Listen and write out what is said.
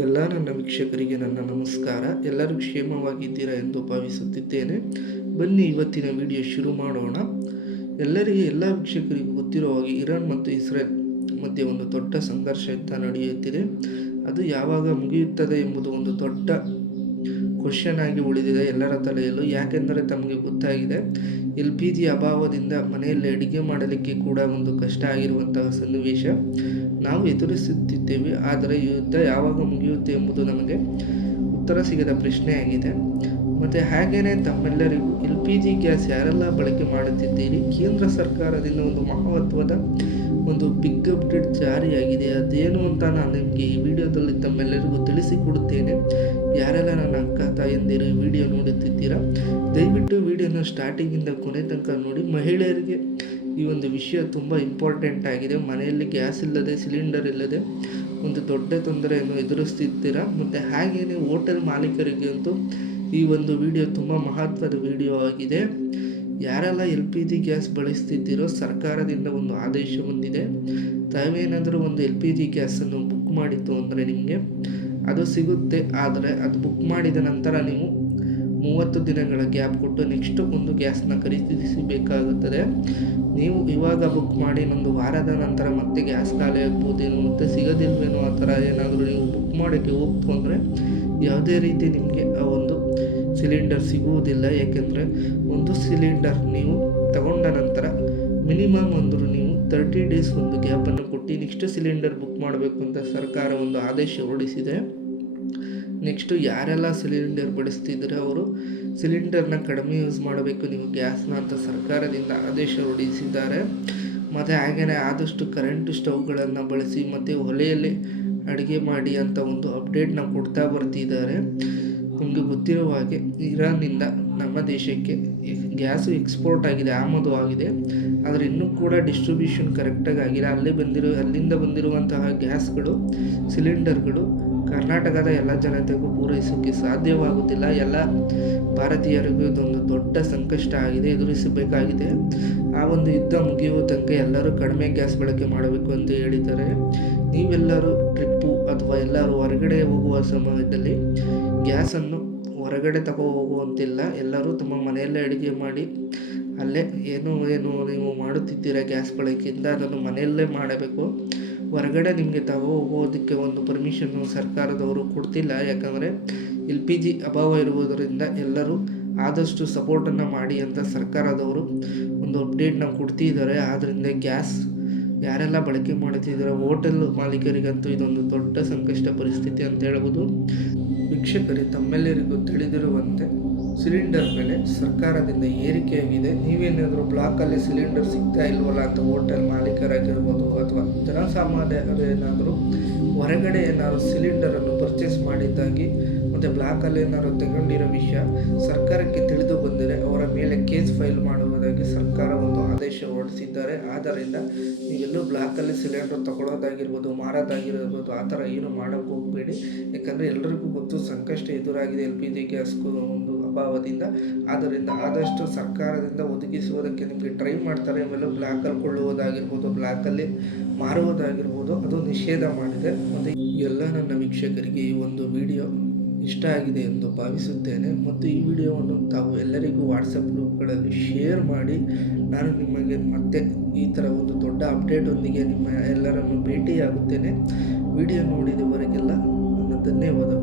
ಎಲ್ಲ ನನ್ನ ವೀಕ್ಷಕರಿಗೆ ನನ್ನ ನಮಸ್ಕಾರ. ಎಲ್ಲರೂ ಕ್ಷೇಮವಾಗಿದ್ದೀರಾ ಎಂದು ಭಾವಿಸುತ್ತಿದ್ದೇನೆ. ಬನ್ನಿ ಇವತ್ತಿನ ವಿಡಿಯೋ ಶುರು ಮಾಡೋಣ. ಎಲ್ಲ ವೀಕ್ಷಕರಿಗೂ ಗೊತ್ತಿರುವ ಹಾಗೆ ಇರಾನ್ ಮತ್ತು ಇಸ್ರೇಲ್ ಮಧ್ಯೆ ಒಂದು ದೊಡ್ಡ ಸಂಘರ್ಷ ಯುದ್ಧ ನಡೆಯುತ್ತಿದೆ. ಅದು ಯಾವಾಗ ಮುಗಿಯುತ್ತದೆ ಎಂಬುದು ಒಂದು ದೊಡ್ಡ ಕ್ವಶನ್ ಆಗಿ ಉಳಿದಿದೆ ಎಲ್ಲರ ತಲೆಯಲ್ಲೂ. ಯಾಕೆಂದರೆ ತಮಗೆ ಗೊತ್ತಾಗಿದೆ, LPG ಅಭಾವದಿಂದ ಮನೆಯಲ್ಲಿ ಅಡಿಗೆ ಮಾಡಲಿಕ್ಕೆ ಕೂಡ ಒಂದು ಕಷ್ಟ ಆಗಿರುವಂತಹ ಸನ್ನಿವೇಶ ನಾವು ಎದುರಿಸುತ್ತಿದ್ದೇವೆ. ಆದರೆ ಯುದ್ಧ ಯಾವಾಗ ಮುಗಿಯುತ್ತೆ ಎಂಬುದು ನಮಗೆ ಉತ್ತರ ಸಿಗದ ಪ್ರಶ್ನೆಯಾಗಿದೆ. ಮತ್ತು ಹಾಗೆಯೇ ತಮ್ಮೆಲ್ಲರಿಗೂ LPG ಗ್ಯಾಸ್ ಯಾರೆಲ್ಲ ಬಳಕೆ ಮಾಡುತ್ತಿದ್ದೀರಿ, ಕೇಂದ್ರ ಸರ್ಕಾರದಿಂದ ಒಂದು ಮಹತ್ವದ ಒಂದು ಬಿಗ್ ಅಪ್ಡೇಟ್ ಜಾರಿಯಾಗಿದೆ. ಅದೇನು ಅಂತ ನಾನು ನಿಮಗೆ ಈ ವಿಡಿಯೋದಲ್ಲಿ ತಮ್ಮೆಲ್ಲರಿಗೂ ತಿಳಿಸಿಕೊಡುತ್ತೇನೆ. ಯಾರೆಲ್ಲ ನನ್ನ ಅಕ್ಕ ತಾಯಂದಿರು ಈ ವಿಡಿಯೋ ನೋಡುತ್ತಿದ್ದೀರಾ, ದಯವಿಟ್ಟು ವಿಡಿಯೋನ ಸ್ಟಾರ್ಟಿಂಗಿಂದ ಕೊನೆ ತನಕ ನೋಡಿ. ಮಹಿಳೆಯರಿಗೆ ಈ ಒಂದು ವಿಷಯ ತುಂಬ ಇಂಪಾರ್ಟೆಂಟ್ ಆಗಿದೆ. ಮನೆಯಲ್ಲಿ ಗ್ಯಾಸ್ ಇಲ್ಲದೆ, ಸಿಲಿಂಡರ್ ಇಲ್ಲದೆ ಒಂದು ದೊಡ್ಡ ತೊಂದರೆಯನ್ನು ಎದುರಿಸ್ತಿದ್ದೀರಾ. ಮತ್ತು ಹಾಗೆಯೇ ಹೋಟೆಲ್ ಮಾಲೀಕರಿಗೆ ಅಂತೂ ಈ ಒಂದು ವಿಡಿಯೋ ತುಂಬ ಮಹತ್ವದ ವಿಡಿಯೋ ಆಗಿದೆ. ಯಾರೆಲ್ಲ LPG ಗ್ಯಾಸ್ ಬಳಸ್ತಿದ್ದೀರೋ, ಸರ್ಕಾರದಿಂದ ಒಂದು ಆದೇಶ ಬಂದಿದೆ. ತಾವೇನಾದರೂ ಒಂದು LPG ಗ್ಯಾಸನ್ನು ಬುಕ್ ಮಾಡಿತ್ತು ಅಂದರೆ ನಿಮಗೆ ಅದು ಸಿಗುತ್ತೆ. ಆದರೆ ಅದು ಬುಕ್ ಮಾಡಿದ ನಂತರ ನೀವು 30 ದಿನಗಳ ಗ್ಯಾಪ್ ಕೊಟ್ಟು ನೆಕ್ಸ್ಟ್ ಒಂದು ಗ್ಯಾಸ್ನ ಖರೀದಿಸಬೇಕಾಗುತ್ತದೆ. ನೀವು ಇವಾಗ ಬುಕ್ ಮಾಡಿ ಒಂದು ವಾರದ ನಂತರ ಮತ್ತೆ ಗ್ಯಾಸ್ ಖಾಲಿ ಆಗ್ಬೋದೇನೋ, ಮತ್ತೆ ಸಿಗೋದಿಲ್ವೇನೋ, ಆ ಥರ ಏನಾದರೂ ನೀವು ಬುಕ್ ಮಾಡೋಕ್ಕೆ ಹೋಗ್ತು ಅಂದರೆ ಯಾವುದೇ ರೀತಿ ನಿಮಗೆ ಆ ಒಂದು ಸಿಲಿಂಡರ್ ಸಿಗುವುದಿಲ್ಲ. ಏಕೆಂದರೆ ಒಂದು ಸಿಲಿಂಡರ್ ನೀವು ತಗೊಂಡ ನಂತರ ಮಿನಿಮಮ್ ಅಂದರೂ ನೀವು 30 ಡೇಸ್ ಒಂದು ಗ್ಯಾಪನ್ನು ಕೊಟ್ಟು ನೆಕ್ಸ್ಟ್ ಸಿಲಿಂಡರ್ ಬುಕ್ ಮಾಡಬೇಕು ಅಂತ ಸರ್ಕಾರ ಒಂದು ಆದೇಶ ಹೊರಡಿಸಿದೆ. ನೆಕ್ಸ್ಟು ಯಾರೆಲ್ಲ ಸಿಲಿಂಡರ್ ಬಳಸ್ತಿದ್ರೆ ಅವರು ಸಿಲಿಂಡರ್ನ ಕಡಿಮೆ ಯೂಸ್ ಮಾಡಬೇಕು ನೀವು ಗ್ಯಾಸ್ನ ಅಂತ ಸರ್ಕಾರದಿಂದ ಆದೇಶ ಹೊರಡಿಸಿದ್ದಾರೆ. ಮತ್ತು ಹಾಗೆಯೇ ಆದಷ್ಟು ಕರೆಂಟ್ ಸ್ಟವ್ಗಳನ್ನು ಬಳಸಿ ಮತ್ತು ಒಲೆಯಲ್ಲಿ ಅಡುಗೆ ಮಾಡಿ ಅಂತ ಒಂದು ಅಪ್ಡೇಟ್ನ ಕೊಡ್ತಾ ಬರ್ತಿದ್ದಾರೆ. ನಿಮಗೆ ಗೊತ್ತಿರುವ ಹಾಗೆ ಇರಾನ್ನಿಂದ ನಮ್ಮ ದೇಶಕ್ಕೆ ಗ್ಯಾಸು ಎಕ್ಸ್ಪೋರ್ಟ್ ಆಗಿದೆ, ಆಮದು ಆಗಿದೆ. ಆದರೆ ಇನ್ನೂ ಕೂಡ ಡಿಸ್ಟ್ರಿಬ್ಯೂಷನ್ ಕರೆಕ್ಟಾಗಿ ಆಗಿಲ್ಲ. ಅಲ್ಲಿಂದ ಬಂದಿರುವಂತಹ ಗ್ಯಾಸ್ಗಳು, ಸಿಲಿಂಡರ್ಗಳು ಕರ್ನಾಟಕದ ಎಲ್ಲ ಜನತೆಗೂ ಪೂರೈಸೋಕ್ಕೆ ಸಾಧ್ಯವಾಗುತ್ತಿಲ್ಲ. ಎಲ್ಲ ಭಾರತೀಯರಿಗೂ ಇದೊಂದು ದೊಡ್ಡ ಸಂಕಷ್ಟ ಆಗಿದೆ, ಎದುರಿಸಬೇಕಾಗಿದೆ. ಆ ಒಂದು ಯುದ್ಧ ಮುಗಿಯುವ ತನಕ ಎಲ್ಲರೂ ಕಡಿಮೆ ಗ್ಯಾಸ್ ಬಳಕೆ ಮಾಡಬೇಕು ಅಂತ ಹೇಳಿದ್ದಾರೆ. ನೀವೆಲ್ಲರೂ ಟ್ರಿಪ್ಪು ಅಥವಾ ಎಲ್ಲರೂ ಹೊರಗಡೆ ಹೋಗುವ ಸಮಯದಲ್ಲಿ ಗ್ಯಾಸನ್ನು ಹೊರಗಡೆ ಹೋಗುವಂತಿಲ್ಲ. ಎಲ್ಲರೂ ತಮ್ಮ ಮನೆಯಲ್ಲೇ ಅಡುಗೆ ಮಾಡಿ ಅಲ್ಲೇ ಏನು ನೀವು ಮಾಡುತ್ತಿದ್ದೀರಾ ಗ್ಯಾಸ್ ಬಳಕೆಯಿಂದ ಅದನ್ನು ಮನೆಯಲ್ಲೇ ಮಾಡಬೇಕು. ಹೊರಗಡೆ ನಿಮಗೆ ಹೋಗೋದಕ್ಕೆ ಒಂದು ಪರ್ಮಿಷನ್ನು ಸರ್ಕಾರದವರು ಕೊಡ್ತಿಲ್ಲ. ಯಾಕಂದರೆ LPG ಅಭಾವ ಇರುವುದರಿಂದ ಎಲ್ಲರೂ ಆದಷ್ಟು ಸಪೋರ್ಟನ್ನು ಮಾಡಿ ಅಂತ ಸರ್ಕಾರದವರು ಒಂದು ಅಪ್ಡೇಟ್ನ ಕೊಡ್ತಿದ್ದಾರೆ. ಆದ್ದರಿಂದ ಗ್ಯಾಸ್ ಯಾರೆಲ್ಲ ಬಳಕೆ ಮಾಡುತ್ತಿದ್ದಾರೆ, ಹೋಟೆಲ್ ಮಾಲೀಕರಿಗಂತೂ ಇದೊಂದು ದೊಡ್ಡ ಸಂಕಷ್ಟ ಪರಿಸ್ಥಿತಿ ಅಂತ ಹೇಳ್ಬೋದು. ವೀಕ್ಷಕರೇ, ತಮ್ಮೆಲ್ಲರಿಗೂ ತಿಳಿದಿರುವಂತೆ ಸಿಲಿಂಡರ್ ಬೆಲೆ ಸರ್ಕಾರದಿಂದ ಏರಿಕೆಯಾಗಿದೆ. ನೀವೇನಾದರೂ ಬ್ಲಾಕಲ್ಲಿ ಸಿಲಿಂಡರ್ ಸಿಗ್ತಾ ಇಲ್ವಲ್ಲ ಅಂತ ಹೋಟೆಲ್ ಮಾಲೀಕರಾಗಿರ್ಬೋದು ಅಥವಾ ಜನಸಾಮಾನ್ಯರು ಏನಾದರೂ ಹೊರಗಡೆ ಏನಾದರೂ ಸಿಲಿಂಡರನ್ನು ಪರ್ಚೇಸ್ ಮಾಡಿದ್ದಾಗಿ ಮತ್ತು ಬ್ಲಾಕಲ್ಲಿ ಏನಾದರೂ ತಗೊಂಡಿರೋ ವಿಷಯ ಸರ್ಕಾರಕ್ಕೆ ತಿಳಿದು ಬಂದರೆ ಅವರ ಮೇಲೆ ಕೇಸ್ ಫೈಲ್ ಮಾಡುವುದಾಗಿ ಸರ್ಕಾರ ಒಂದು ಆದೇಶ ಹೊರಡಿಸಿದ್ದಾರೆ. ಆದ್ದರಿಂದ ನೀವೆಲ್ಲೂ ಬ್ಲಾಕಲ್ಲಿ ಸಿಲಿಂಡರ್ ತಗೊಳ್ಳೋದಾಗಿರ್ಬೋದು, ಮಾರೋದಾಗಿರ್ಬೋದು, ಆ ಥರ ಏನು ಮಾಡೋಕ್ಕೆ ಹೋಗಬೇಡಿ. ಯಾಕಂದರೆ ಎಲ್ಲರಿಗೂ ಗೊತ್ತು ಸಂಕಷ್ಟ ಎದುರಾಗಿದೆ LPG ಗ್ಯಾಸ್ ಒಂದು ಅಭಾವದಿಂದ. ಆದ್ದರಿಂದ ಆದಷ್ಟು ಸರ್ಕಾರದಿಂದ ಒದಗಿಸುವುದಕ್ಕೆ ನಿಮಗೆ ಟ್ರೈ ಮಾಡ್ತಾರೆ. ಆಮೇಲೆ ಬ್ಲಾಕಲ್ಲಿ ಕೊಳ್ಳುವುದಾಗಿರ್ಬೋದು, ಬ್ಲಾಕಲ್ಲಿ ಮಾರುವುದಾಗಿರ್ಬೋದು ಅದು ನಿಷೇಧ ಮಾಡಿದೆ. ಮತ್ತು ಎಲ್ಲ ನನ್ನ ವೀಕ್ಷಕರಿಗೆ ಈ ಒಂದು ವಿಡಿಯೋ ಇಷ್ಟ ಆಗಿದೆ ಎಂದು ಭಾವಿಸುತ್ತೇನೆ. ಮತ್ತು ಈ ವಿಡಿಯೋವನ್ನು ತಾವು ಎಲ್ಲರಿಗೂ ವಾಟ್ಸಪ್ ಗ್ರೂಪ್ಗಳಲ್ಲಿ ಶೇರ್ ಮಾಡಿ. ನಾನು ನಿಮಗೆ ಮತ್ತೆ ಈ ಥರ ಒಂದು ದೊಡ್ಡ ಅಪ್ಡೇಟೊಂದಿಗೆ ನಿಮ್ಮ ಎಲ್ಲರನ್ನು ಭೇಟಿಯಾಗುತ್ತೇನೆ. ವಿಡಿಯೋ ನೋಡಿದವರಿಗೆಲ್ಲ ನನ್ನ ಧನ್ಯವಾದಗಳು.